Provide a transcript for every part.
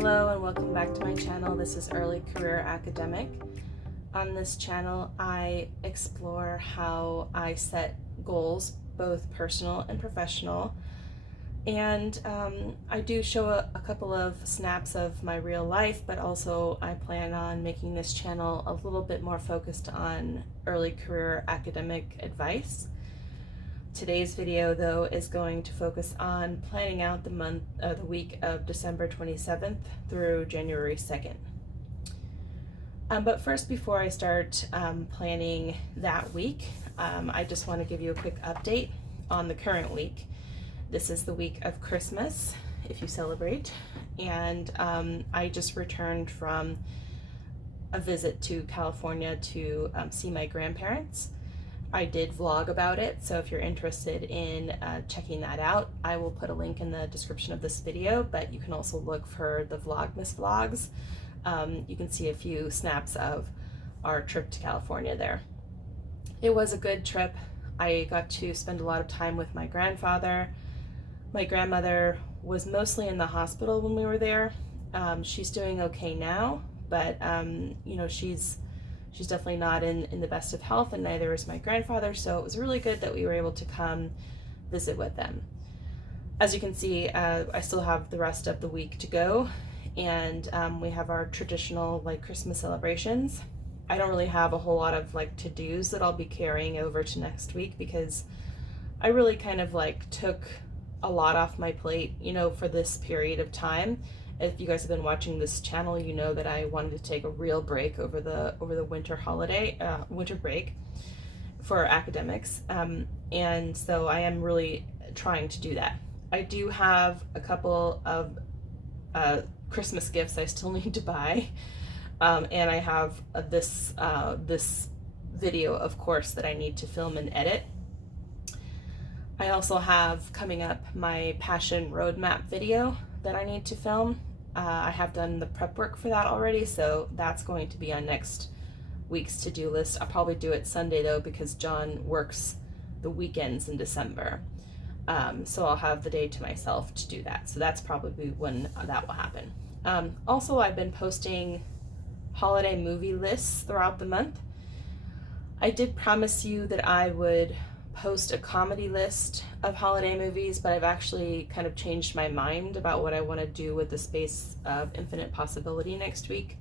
Hello and welcome back to my channel. This is Early Career Academic. On this channel I explore how I set goals, both personal and professional, and I do show a couple of snaps of my real life, but also I plan on making this channel a little bit more focused on early career academic advice. Today's video, though, is going to focus on planning out the week of December 27th through January 2nd. But first, before I start planning that week, I just want to give you a quick update on the current week. This is the week of Christmas, if you celebrate, and I just returned from a visit to California to see my grandparents. I did vlog about it, so if you're interested in checking that out, I will put a link in the description of this video, but you can also look for the Vlogmas vlogs. You can see a few snaps of our trip to California there. It was a good trip. I got to spend a lot of time with my grandfather. My grandmother was mostly in the hospital when we were there. She's doing okay now, but you know, she's definitely not in the best of health, and neither is my grandfather, so it was really good that we were able to come visit with them. As you can see, I still have the rest of the week to go, and we have our traditional Christmas celebrations. I don't really have a whole lot of to-dos that I'll be carrying over to next week, because I really kind of took a lot off my plate, you know, for this period of time. If you guys have been watching this channel, you know that I wanted to take a real break over the winter holiday, winter break for academics, and so I am really trying to do that. I do have a couple of Christmas gifts I still need to buy, and I have this video, of course, that I need to film and edit. I also have coming up my passion roadmap video that I need to film. I have done the prep work for that already, so that's going to be on next week's to-do list. I'll probably do it Sunday though, because John works the weekends in December. So I'll have the day to myself to do that. So that's probably when that will happen. Also, I've been posting holiday movie lists throughout the month. I did promise you that I would post a comedy list of holiday movies, but I've actually kind of changed my mind about what I want to do with the Space of Infinite Possibility next week.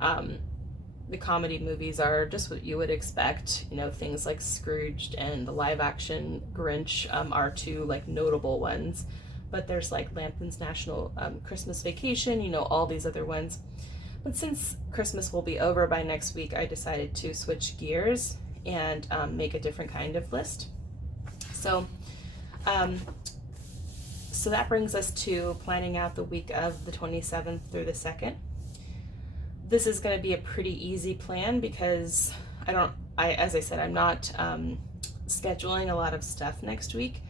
The comedy movies are just what you would expect, you know, things like Scrooged and the live action Grinch are two notable ones, but there's Lampton's National Christmas Vacation, you know, all these other ones. But since Christmas will be over by next week, I decided to switch gears and make a different kind of list. So that brings us to planning out the week of the 27th through the 2nd. This is going to be a pretty easy plan because as I said, I'm not scheduling a lot of stuff next week,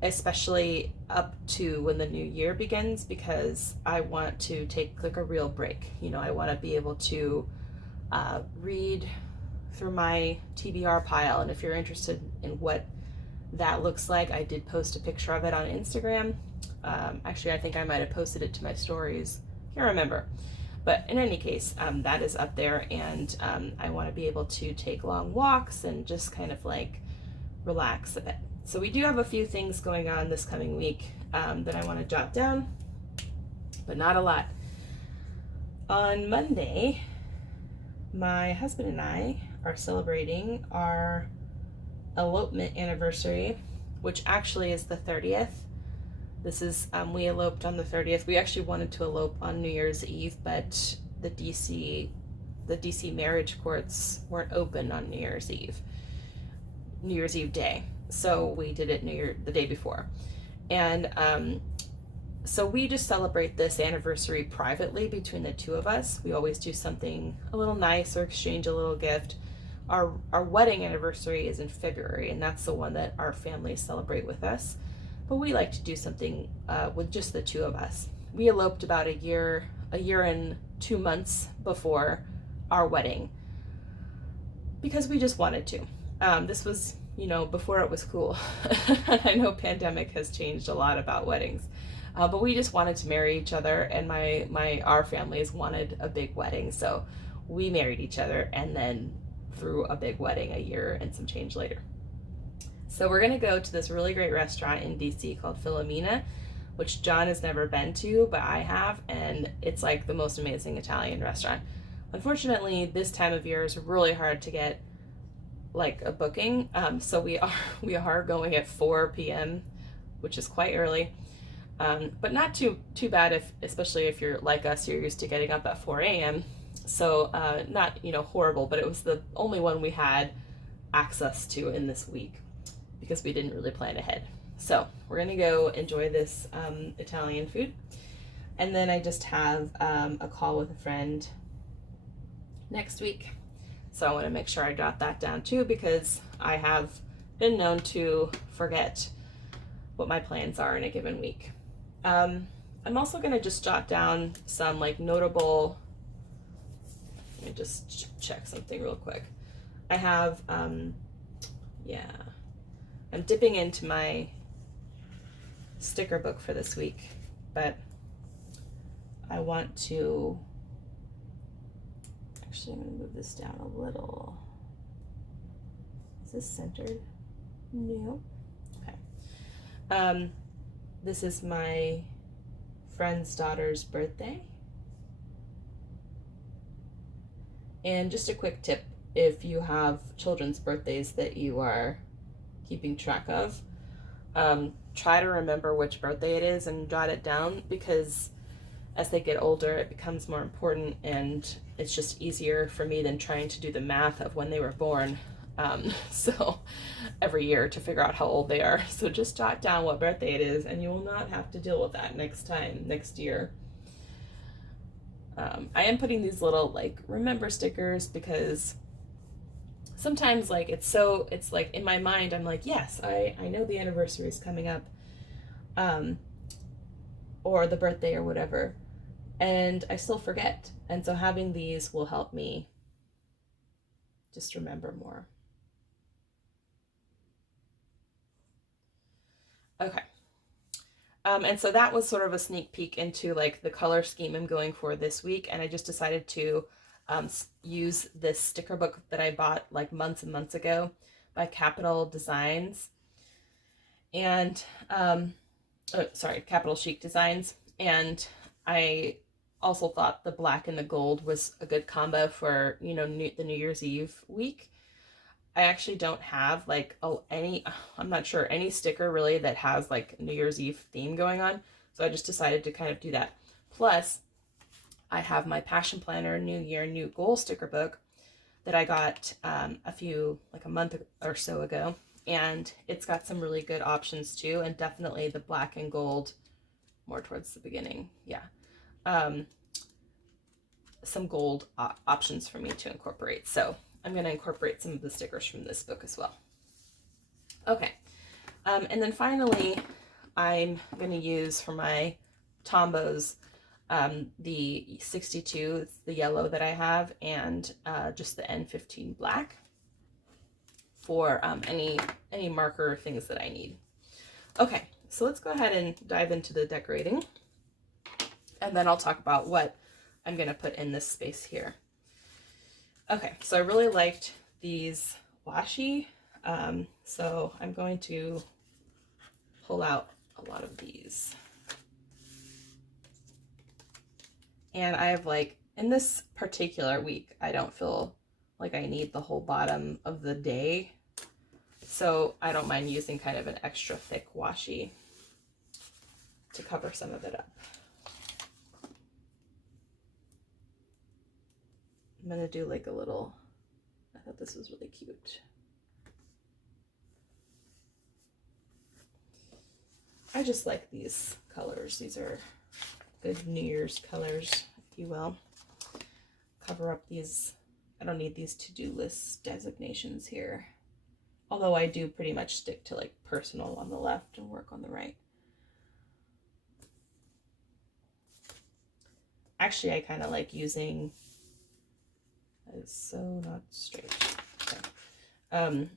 especially up to when the new year begins, because I want to take a real break. You know, I want to be able to read through my TBR pile, and if you're interested in what that looks like, I did post a picture of it on Instagram. Actually, I think I might have posted it to my stories, can't remember, but in any case, that is up there, and I want to be able to take long walks and just kind of relax a bit. So we do have a few things going on this coming week that I want to jot down, but not a lot. On Monday, my husband and I are celebrating our elopement anniversary, which actually is the 30th. This is, we eloped on the 30th. We actually wanted to elope on New Year's Eve, but the DC marriage courts weren't open on New Year's Eve day. So we did it the day before. And so we just celebrate this anniversary privately between the two of us. We always do something a little nice or exchange a little gift. Our wedding anniversary is in February, and that's the one that our families celebrate with us. But we like to do something with just the two of us. We eloped about a year and 2 months before our wedding because we just wanted to. This was, you know, before it was cool. I know pandemic has changed a lot about weddings, But we just wanted to marry each other, and our families wanted a big wedding, so we married each other and then threw a big wedding a year and some change later. So we're gonna go to this really great restaurant in DC called Filomena, which John has never been to, but I have, and it's like the most amazing Italian restaurant. Unfortunately, this time of year is really hard to get like a booking, so we are going at 4 p.m., which is quite early, but not too bad, especially if you're like us, you're used to getting up at 4 a.m. So not horrible, but it was the only one we had access to in this week because we didn't really plan ahead. So we're gonna go enjoy this Italian food, and then I just have a call with a friend next week. So I want to make sure I jot that down too, because I have been known to forget what my plans are in a given week. I'm also going to just jot down some like notable, let me just check something real quick. I have, I'm dipping into my sticker book for this week, but I want to, actually, I'm going to move this down a little. Is this centered? No. Okay. This is my friend's daughter's birthday. And just a quick tip, if you have children's birthdays that you are keeping track of, try to remember which birthday it is and jot it down, because as they get older, it becomes more important, and it's just easier for me than trying to do the math of when they were born. So every year to figure out how old they are. So just jot down what birthday it is, and you will not have to deal with that next year. I am putting these little like remember stickers because sometimes like it's like in my mind I'm like, yes, I know the anniversary is coming up, or the birthday or whatever, and I still forget. And so having these will help me just remember more. Okay. And so that was sort of a sneak peek into like the color scheme I'm going for this week. And I just decided to use this sticker book that I bought like months and months ago by Capital Designs. And, Capital Chic Designs. And I also thought the black and the gold was a good combo for, the New Year's Eve week. I actually don't have like I'm not sure, any sticker really that has like New Year's Eve theme going on. So I just decided to kind of do that. Plus, I have my Passion Planner New Year, New Goal sticker book that I got like a month or so ago. And it's got some really good options too. And definitely the black and gold more towards the beginning. Yeah. Some gold options for me to incorporate. So I'm going to incorporate some of the stickers from this book as well. Okay. And then finally, I'm going to use for my Tombows the 62, it's the yellow that I have, and just the N15 black for any marker things that I need. Okay, so let's go ahead and dive into the decorating, and then I'll talk about what I'm going to put in this space here. Okay, so I really liked these washi, so I'm going to pull out a lot of these. And I have like, in this particular week, I don't feel like I need the whole bottom of the day, so I don't mind using kind of an extra thick washi to cover some of it up. I'm going to do like a little, I thought this was really cute. I just like these colors. These are good New Year's colors, if you will. Cover up these, I don't need these to-do list designations here. Although I do pretty much stick to like personal on the left and work on the right. Actually, I kind of like using, that is so not straight. Okay.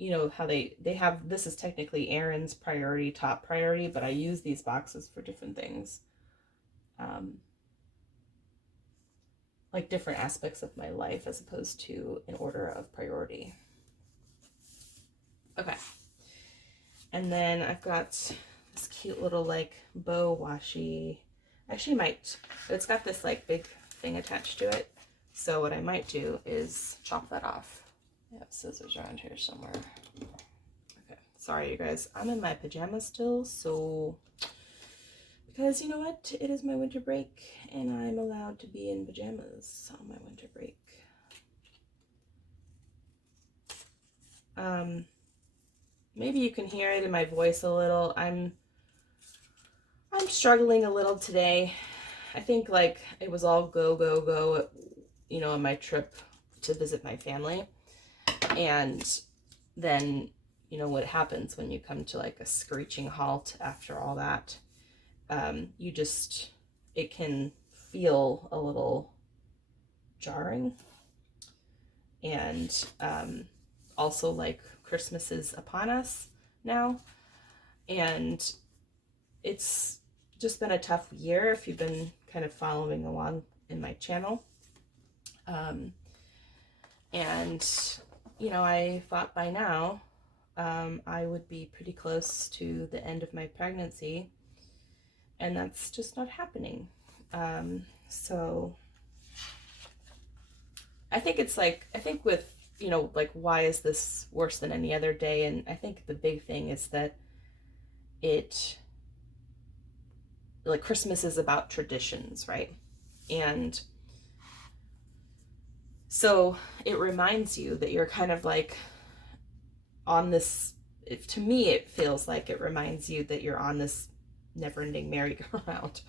you know, how they have, this is technically Aaron's priority, top priority, but I use these boxes for different things. Like different aspects of my life as opposed to in order of priority. Okay. And then I've got this cute little like bow washi. Actually might, it's got this like big thing attached to it. So what I might do is chop that off. I have scissors around here somewhere. Okay, sorry you guys. I'm in my pajamas still, so because you know what? It is my winter break and I'm allowed to be in pajamas on my winter break. Maybe you can hear it in my voice a little. I'm struggling a little today. I think like it was all go, go, go, you know, on my trip to visit my family. And then, you know, what happens when you come to like a screeching halt after all that. You just, it can feel a little jarring. And also like Christmas is upon us now. And it's just been a tough year if you've been kind of following along in my channel. And, you know, I thought by now I would be pretty close to the end of my pregnancy. And that's just not happening. So I think it's like, I think with, you know, like, why is this worse than any other day? And I think the big thing is that like Christmas is about traditions, right? And so it reminds you that you're kind of like on this, to me, it feels like it reminds you that you're on this never-ending merry-go-round.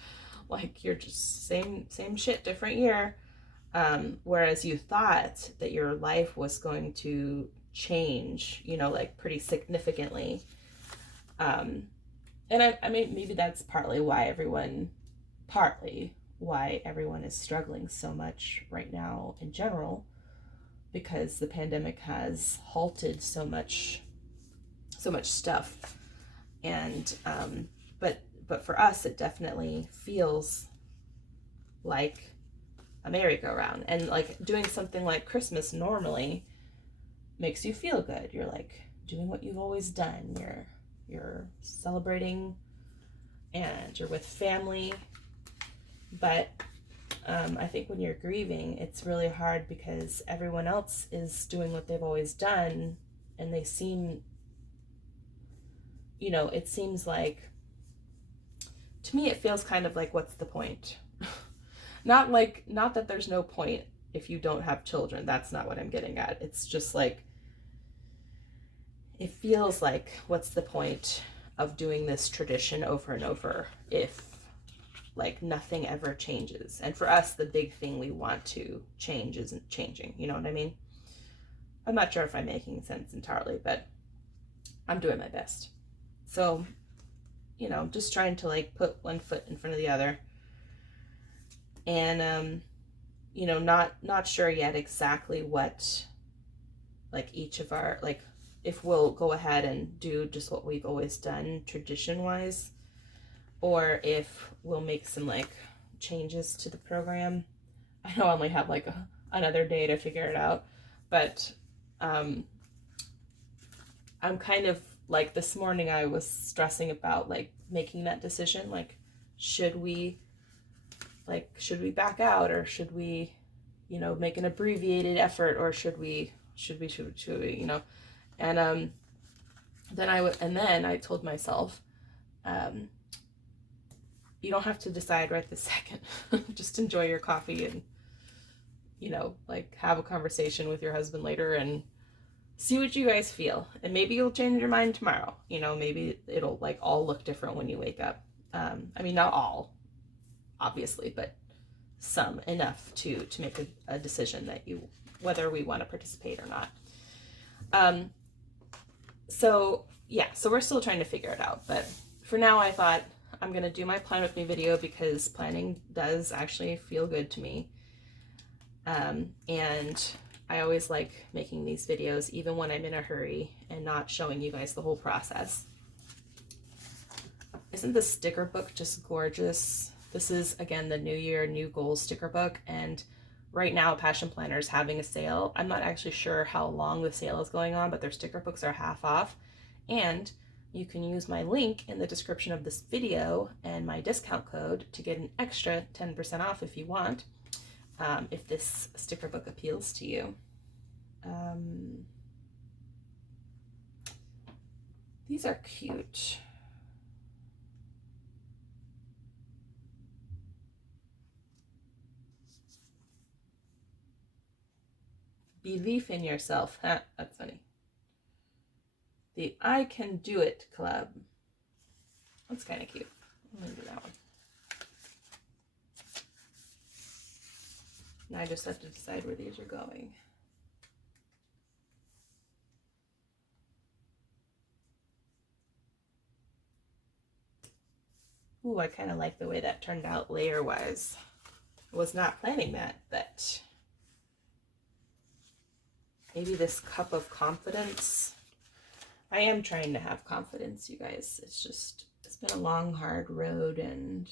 Like you're just same shit, different year. Whereas you thought that your life was going to change, you know, like pretty significantly. And I mean, maybe that's partly why everyone is struggling so much right now in general, because the pandemic has halted so much stuff. And, but for us, it definitely feels like a merry-go-round. And like doing something like Christmas normally makes you feel good. You're like doing what you've always done. You're celebrating and you're with family. But I think when you're grieving, it's really hard because everyone else is doing what they've always done, and they seem, you know, it seems like, to me, it feels kind of like, what's the point? Not that there's no point if you don't have children. That's not what I'm getting at. It's just like, it feels like, what's the point of doing this tradition over and over if like nothing ever changes? And for us, the big thing we want to change isn't changing. You know what I mean? I'm not sure if I'm making sense entirely, but I'm doing my best. So, you know, just trying to like put one foot in front of the other. And, you know, not sure yet exactly what, like each of our, like if we'll go ahead and do just what we've always done tradition-wise, or if we'll make some like changes to the program. I know I only have like another day to figure it out, but I'm kind of like, this morning I was stressing about like making that decision. Like, should we back out, or should we, you know, make an abbreviated effort, or should we, you know? And then I told myself, you don't have to decide right this second. Just enjoy your coffee and, you know, like have a conversation with your husband later and see what you guys feel. And maybe you'll change your mind tomorrow. You know, maybe it'll like all look different when you wake up. I mean, not all, obviously, but some, enough to make a decision that whether we want to participate or not. So yeah, so we're still trying to figure it out. But for now, I thought I'm going to do my Plan With Me video because planning does actually feel good to me. And I always like making these videos even when I'm in a hurry and not showing you guys the whole process. Isn't this sticker book just gorgeous? This is, again, the New Year, New Goals sticker book, and right now Passion Planner is having a sale. I'm not actually sure how long the sale is going on, but their sticker books are half off, and you can use my link in the description of this video and my discount code to get an extra 10% off if you want, if this sticker book appeals to you. These are cute. Belief in yourself. Huh, that's funny. The I Can Do It Club. That's kind of cute. I'm gonna do that one. Now I just have to decide where these are going. Ooh, I kind of like the way that turned out layer-wise. I was not planning that, but maybe this cup of confidence. I am trying to have confidence, you guys. It's just, it's been a long, hard road, and,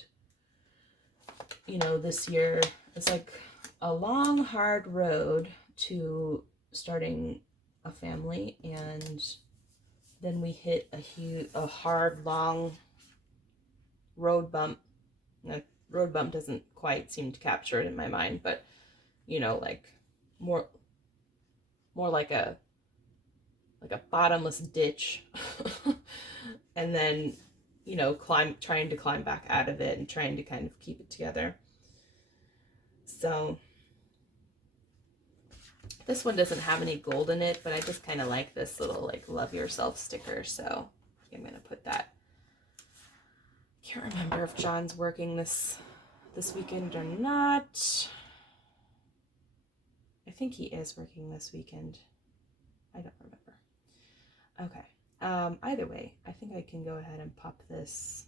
you know, this year is like a long, hard road to starting a family, and then we hit a hard, long road bump. The road bump doesn't quite seem to capture it in my mind, but, you know, like more like a bottomless ditch. And then, you know, trying to climb back out of it and trying to kind of keep it together. So this one doesn't have any gold in it, but I just kind of like this little like love yourself sticker, so I'm gonna put that. Can't remember if John's working this weekend or not. I think he is working this weekend. I don't remember. Okay. Either way, I think I can go ahead and pop this.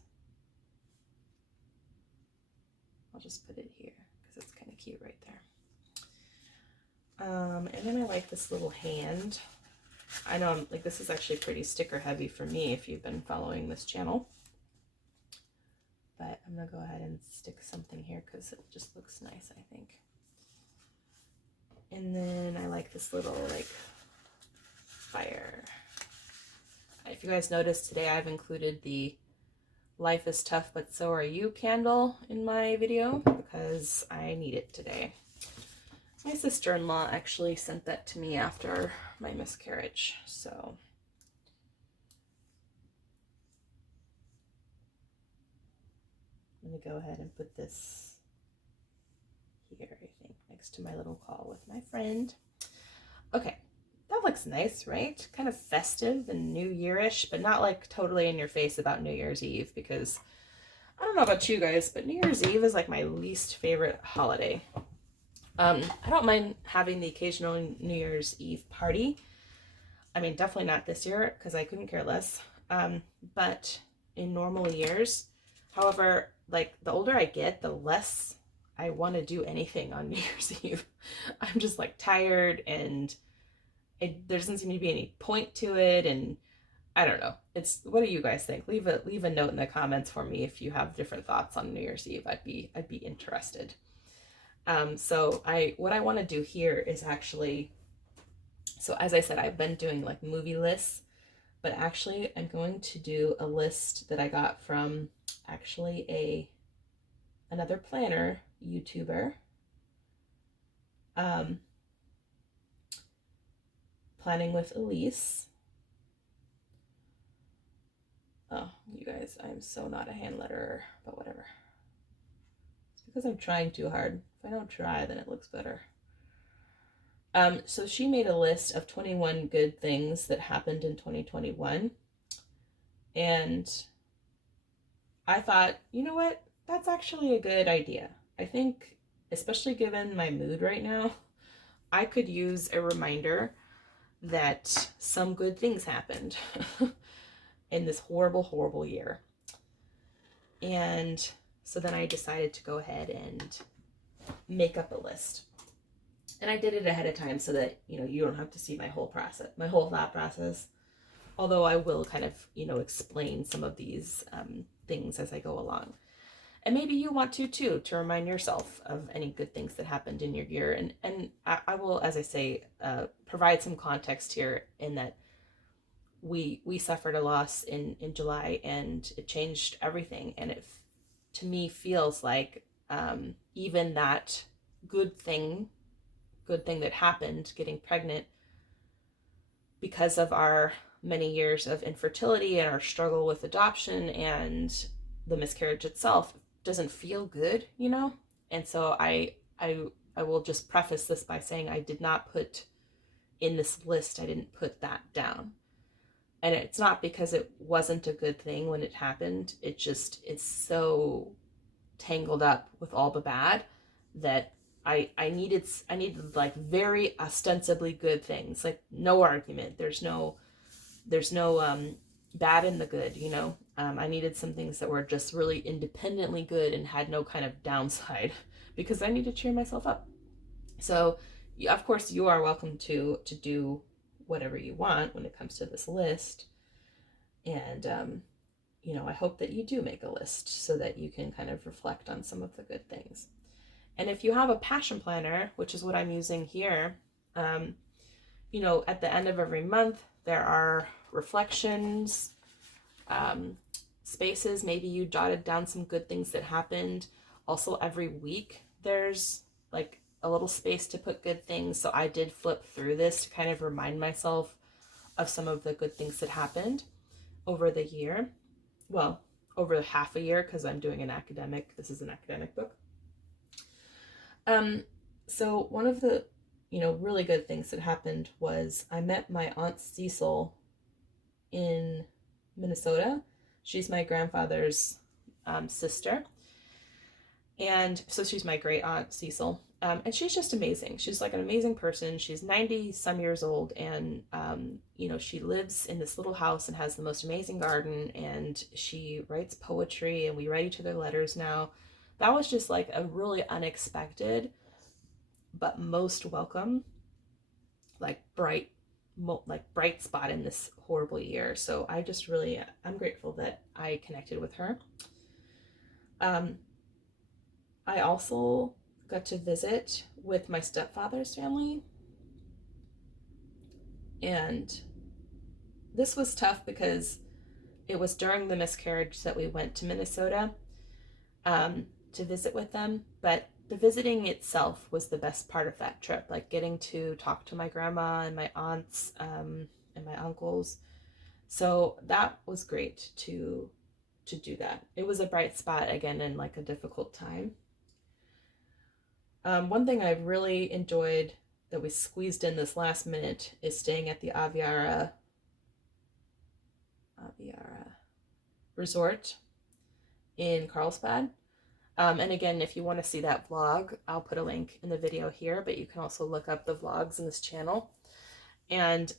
I'll just put it here because it's kind of cute right there. And then I like this little hand. I know like this is actually pretty sticker heavy for me if you've been following this channel. But I'm gonna go ahead and stick something here because it just looks nice, I think. And then I like this little like fire. If you guys noticed today, I've included the Life is Tough But So Are You candle in my video because I need it today. My sister-in-law actually sent that to me after my miscarriage, so. I'm gonna go ahead and put this here, I think, next to my little call with my friend. Okay, that looks nice, right? Kind of festive and New Year-ish, but not like totally in your face about New Year's Eve, because I don't know about you guys, but New Year's Eve is like my least favorite holiday. I don't mind having the occasional New Year's Eve party. I mean, definitely not this year because I couldn't care less. But in normal years, however, like the older I get, the less I want to do anything on New Year's Eve. I'm just like tired, and there doesn't seem to be any point to it, and I don't know. What do you guys think? Leave a note in the comments for me if you have different thoughts on New Year's Eve. I'd be interested. So what I want to do here is actually, so as I said, I've been doing like movie lists, but actually I'm going to do a list that I got from actually another planner YouTuber, Planning with Elise. Oh, you guys, I'm so not a hand letterer, but whatever. It's because I'm trying too hard. If I don't try, then it looks better. So she made a list of 21 good things that happened in 2021. And I thought, you know what? That's actually a good idea. I think, especially given my mood right now, I could use a reminder that some good things happened in this horrible, horrible year. And so then I decided to go ahead and make up a list. And I did it ahead of time so that, you don't have to see my whole process, my whole thought process. Although I will kind of, explain some of these things as I go along. And maybe you want to too, to remind yourself of any good things that happened in your year. And I will, as I say, provide some context here in that we suffered a loss in July, and it changed everything. And it, to me, feels like even that good thing that happened, getting pregnant, because of our many years of infertility and our struggle with adoption and the miscarriage itself, doesn't feel good, And so I will just preface this by saying I did not put in this list, I didn't put that down. And it's not because it wasn't a good thing when it happened. It just is so tangled up with all the bad that I needed like very ostensibly good things, like no argument. There's no bad in the good, I needed some things that were just really independently good and had no kind of downside because I need to cheer myself up. So, of course, you are welcome to do whatever you want when it comes to this list. And, I hope that you do make a list so that you can kind of reflect on some of the good things. And if you have a passion planner, which is what I'm using here, at the end of every month, there are reflections, spaces. Maybe you jotted down some good things that happened. Also, every week, there's like a little space to put good things. So I did flip through this to kind of remind myself of some of the good things that happened over the year. Well, over half a year, because I'm doing this is an academic book. So one of the, really good things that happened was I met my Aunt Cecil in Minnesota. She's my grandfather's sister. And so she's my great aunt Cecil. And she's just amazing. She's like an amazing person. She's 90 some years old, and she lives in this little house and has the most amazing garden, and she writes poetry, and we write each other letters now. That was just like a really unexpected but most welcome, like bright spot in this horrible year. So I'm grateful that I connected with her. I also got to visit with my stepfather's family, and this was tough because it was during the miscarriage that we went to Minnesota to visit with them, but the visiting itself was the best part of that trip, like getting to talk to my grandma and my aunts and my uncles. So that was great to do that. It was a bright spot again in like a difficult time. One thing I really enjoyed that we squeezed in this last minute is staying at the Aviara Resort in Carlsbad. And again, if you want to see that vlog, I'll put a link in the video here, but you can also look up the vlogs in this channel. And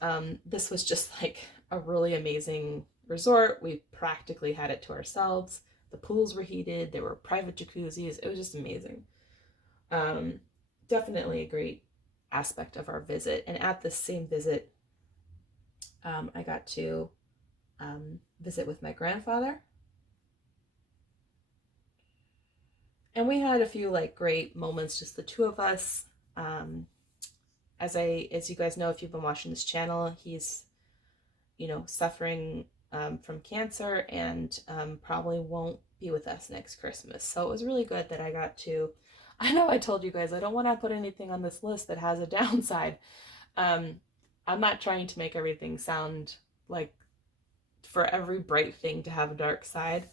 this was just like a really amazing resort. We practically had it to ourselves. The pools were heated. There were private jacuzzis. It was just amazing. Definitely a great aspect of our visit. And at this same visit, I got to visit with my grandfather. And we had a few like great moments, just the two of us. As you guys know, if you've been watching this channel, he's, suffering from cancer and probably won't be with us next Christmas. So it was really good that I got to, I know I told you guys, I don't want to put anything on this list that has a downside. I'm not trying to make everything sound like for every bright thing to have a dark side.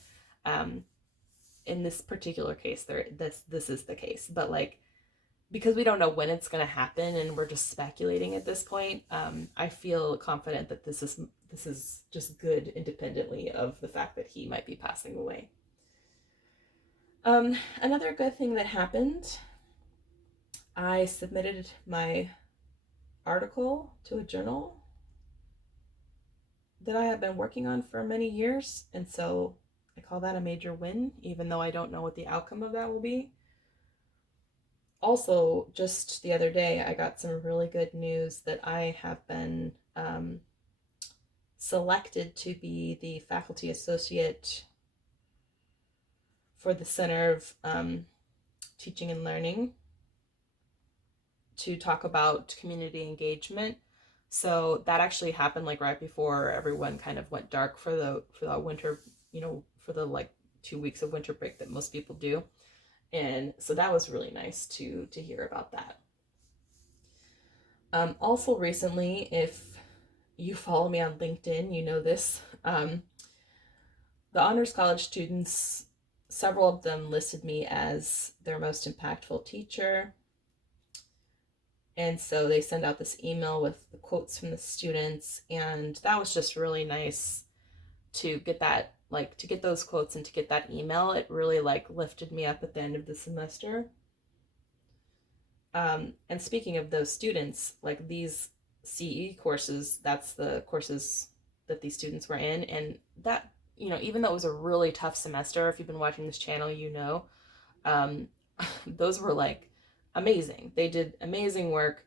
In this particular case, this is the case, but like, because we don't know when it's going to happen and we're just speculating at this point, I feel confident that this is just good independently of the fact that he might be passing away. Another good thing that happened, I submitted my article to a journal that I have been working on for many years, and so I call that a major win, even though I don't know what the outcome of that will be. Also, just the other day, I got some really good news that I have been selected to be the faculty associate for the Center of Teaching and Learning to talk about community engagement. So that actually happened like right before everyone kind of went dark for the winter, for the like 2 weeks of winter break that most people do. And so that was really nice to hear about that. Also recently, if you follow me on LinkedIn, you know this. The Honors College students, several of them listed me as their most impactful teacher. And so they send out this email with the quotes from the students, and that was just really nice to get that, like to get those quotes and to get that email. It really like lifted me up at the end of the semester. And speaking of those students, like these CE courses, that's the courses that these students were in. And that, even though it was a really tough semester, if you've been watching this channel, um, those were like amazing. They did amazing work.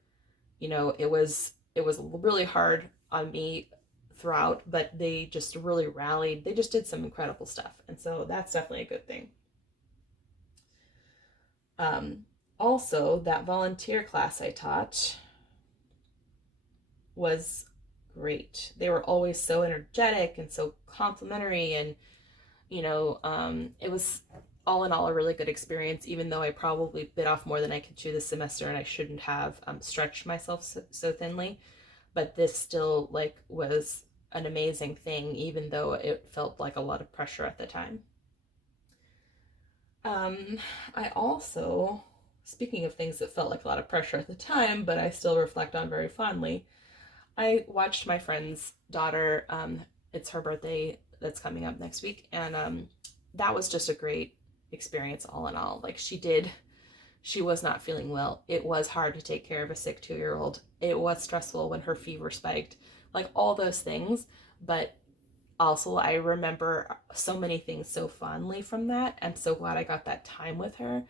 It was really hard on me throughout, but they just really rallied. They just did some incredible stuff. And so that's definitely a good thing. Also, that volunteer class I taught was great. They were always so energetic and so complimentary, and it was all in all a really good experience, even though I probably bit off more than I could chew this semester, and I shouldn't have stretched myself so thinly. But this still like was an amazing thing, even though it felt like a lot of pressure at the time. I also, speaking of things that felt like a lot of pressure at the time, but I still reflect on very fondly, I watched my friend's daughter. It's her birthday that's coming up next week, and that was just a great experience all in all. Like she was not feeling well. It was hard to take care of a sick 2-year-old. It was stressful when her fever spiked, like all those things. But also, I remember so many things so fondly from that. I'm so glad I got that time with her.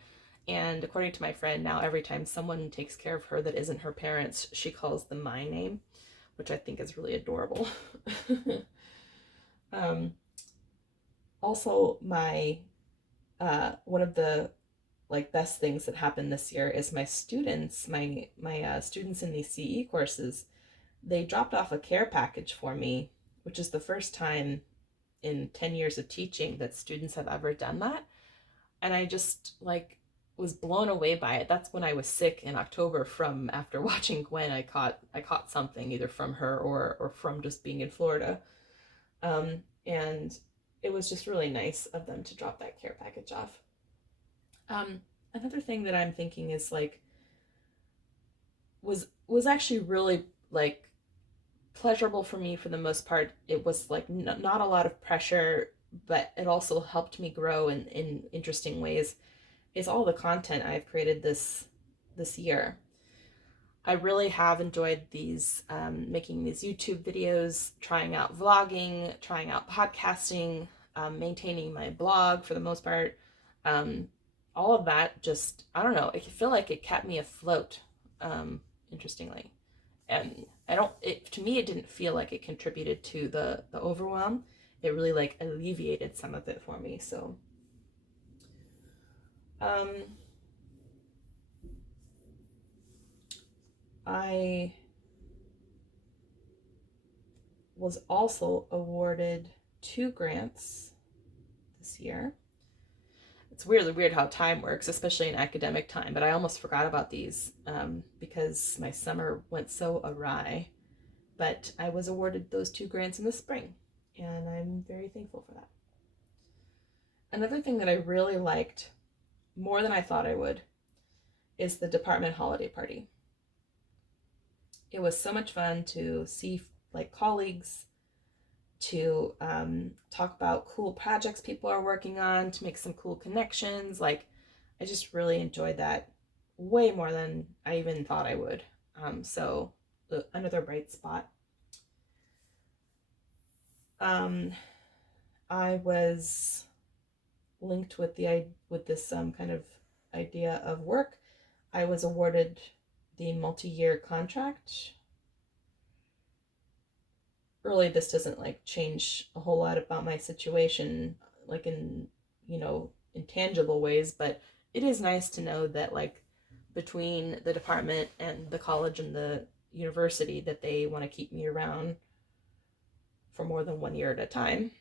And according to my friend, now every time someone takes care of her that isn't her parents, she calls them my name, which I think is really adorable. um, Also, my one of the like best things that happened this year is my students, my students in these CE courses, they dropped off a care package for me, which is the first time in 10 years of teaching that students have ever done that. And I just like was blown away by it. That's when I was sick in October from after watching Gwen. I caught something either from her or from just being in Florida. And it was just really nice of them to drop that care package off. Another thing that I'm thinking is like was actually really like pleasurable for me for the most part. It was like not a lot of pressure, but it also helped me grow in interesting ways. Is all the content I've created this year. I really have enjoyed these making these YouTube videos, trying out vlogging, trying out podcasting, maintaining my blog for the most part. Um, all of that just, I don't know, I feel like it kept me afloat, interestingly. And to me, it didn't feel like it contributed to the overwhelm. It really like alleviated some of it for me. So, I was also awarded 2 grants this year. It's really weird how time works, especially in academic time, but I almost forgot about these because my summer went so awry. But I was awarded those 2 grants in the spring, and I'm very thankful for that. Another thing that I really liked, more than I thought I would, is the department holiday party. It was so much fun to see like colleagues, to talk about cool projects people are working on, to make some cool connections. Like, I just really enjoyed that way more than I even thought I would. So another bright spot. I was linked with this kind of idea of work I was awarded the multi-year contract. Really, this doesn't like change a whole lot about my situation, like in, in tangible ways, but it is nice to know that like between the department and the college and the university that they want to keep me around for more than 1 year at a time.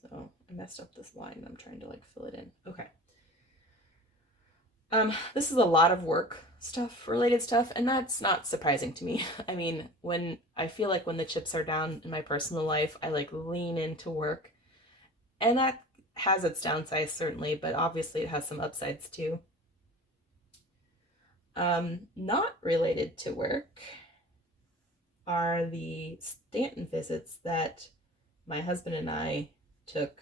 So I messed up this line. I'm trying to like fill it in. Okay. This is a lot of work stuff, related stuff, and that's not surprising to me. I mean, when I feel like when the chips are down in my personal life, I like lean into work, and that has its downsides certainly, but obviously it has some upsides too. Not related to work are the Stanton visits that my husband and I took.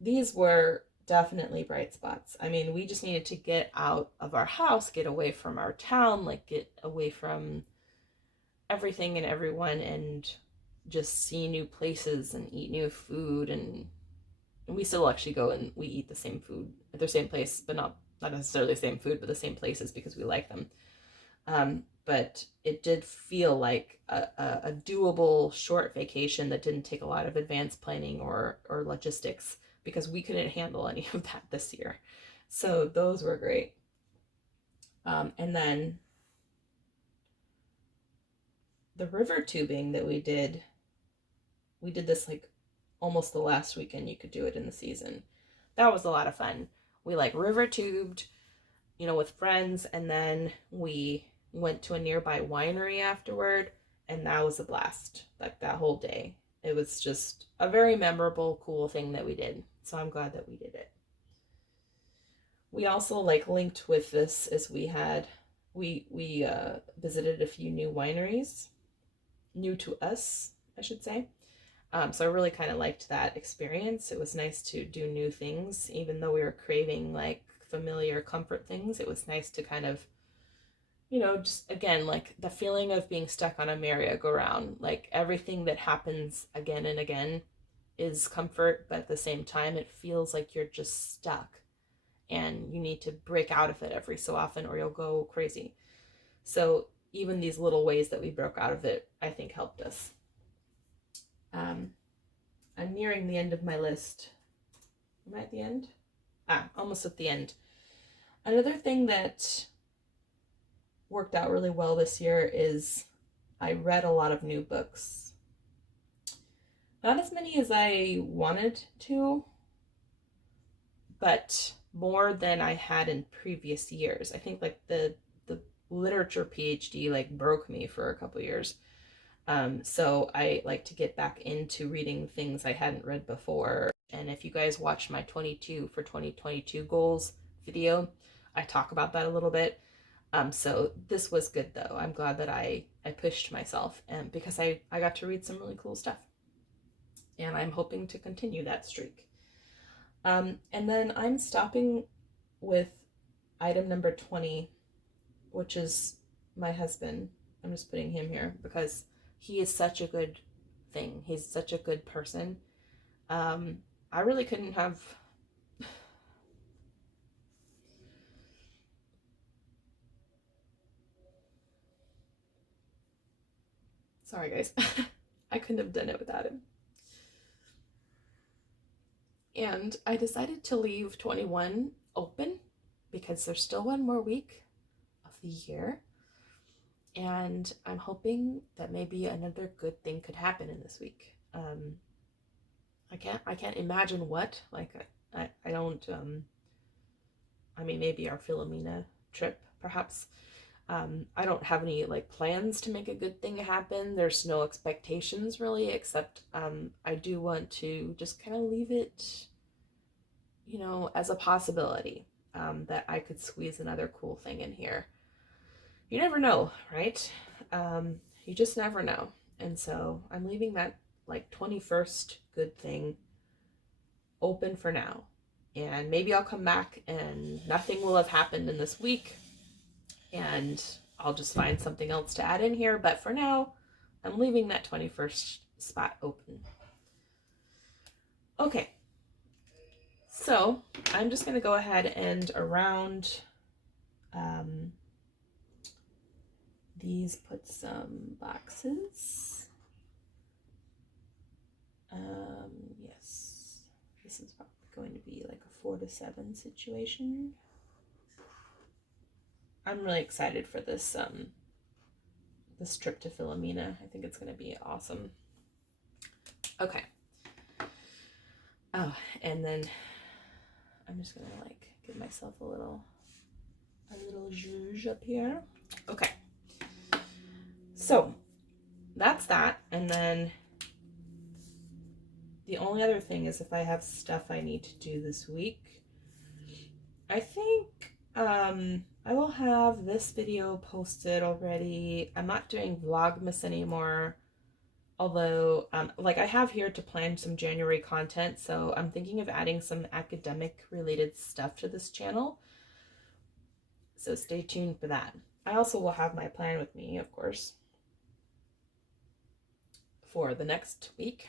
These were definitely bright spots. I mean, we just needed to get out of our house, get away from our town, like get away from everything and everyone, and just see new places and eat new food. And we still actually go and we eat the same food at the same place, but not necessarily the same food, but the same places because we like them. But it did feel like a doable short vacation that didn't take a lot of advanced planning or logistics, because we couldn't handle any of that this year. So those were great. And then the river tubing that we did this like almost the last weekend you could do it in the season. That was a lot of fun. We like river tubed, with friends, and then we went to a nearby winery afterward, and that was a blast. Like that whole day. It was just a very memorable, cool thing that we did. So I'm glad that we did it. We also like linked with this as we visited a few new wineries, new to us, I should say. So I really kind of liked that experience. It was nice to do new things, even though we were craving like familiar comfort things. It was nice to kind of, just again, like the feeling of being stuck on a merry-go-round, like everything that happens again and again is comfort, but at the same time, it feels like you're just stuck and you need to break out of it every so often or you'll go crazy. So even these little ways that we broke out of it, I think helped us. I'm nearing the end of my list. Am I at the end? Almost at the end. Another thing that worked out really well this year is I read a lot of new books. Not as many as I wanted to, but more than I had in previous years. I think like the literature PhD like broke me for a couple years. So I like to get back into reading things I hadn't read before. And if you guys watched my 22 for 2022 goals video, I talk about that a little bit. So this was good though. I'm glad that I pushed myself, and because I got to read some really cool stuff. And I'm hoping to continue that streak. And then I'm stopping with item number 20, which is my husband. I'm just putting him here because he is such a good thing. He's such a good person. I really couldn't have... Sorry, guys. I couldn't have done it without him. And I decided to leave 21 open because there's still one more week of the year. And I'm hoping that maybe another good thing could happen in this week. I can't imagine what. Like I don't. I mean, maybe our Philomena trip, perhaps. I don't have any like plans to make a good thing happen. There's no expectations really, except I do want to just kind of leave it, as a possibility that I could squeeze another cool thing in here. You never know, right? You just never know. And so I'm leaving that like 21st good thing open for now. And maybe I'll come back and nothing will have happened in this week. And I'll just find something else to add in here. But for now, I'm leaving that 21st spot open. Okay. So I'm just going to go ahead and around these put some boxes. Yes, this is probably going to be like a 4 to 7 situation. I'm really excited for this this trip to Philomena. I think it's going to be awesome. Okay. Oh, and then I'm just going to like give myself a little zhuzh up here. Okay. So that's that. And then the only other thing is if I have stuff I need to do this week, I think I will have this video posted already. I'm not doing Vlogmas anymore, although like I have here to plan some January content, so I'm thinking of adding some academic related stuff to this channel. So stay tuned for that. I also will have my plan with me, of course, for the next week.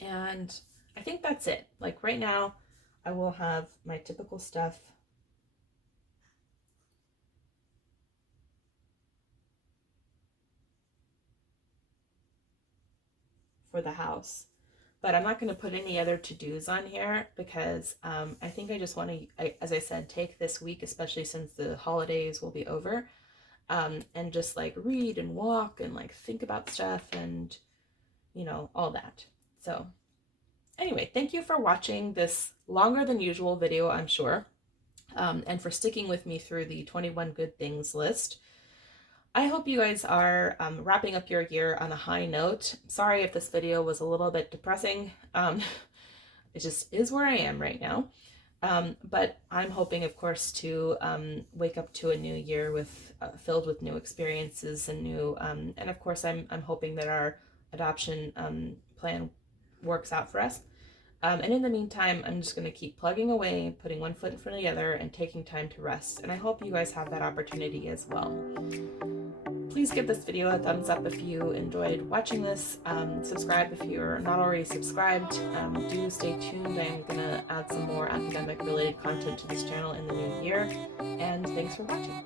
And I think that's it. Like right now, I will have my typical stuff. For the house. But I'm not going to put any other to-dos on here because I think I just want to, as I said, take this week, especially since the holidays will be over, and just like read and walk and like think about stuff and, you know, all that. So anyway, thank you for watching this longer than usual video, I'm sure, and for sticking with me through the 21 good things list. I hope you guys are wrapping up your year on a high note. Sorry if this video was a little bit depressing. It just is where I am right now. But I'm hoping, of course, to wake up to a new year with filled with new experiences and new, and of course, I'm hoping that our adoption plan works out for us. And in the meantime, I'm just going to keep plugging away, putting one foot in front of the other, and taking time to rest. And I hope you guys have that opportunity as well. Please give this video a thumbs up if you enjoyed watching this. Subscribe if you're not already subscribed. Do stay tuned. I'm going to add some more academic related content to this channel in the new year. And thanks for watching.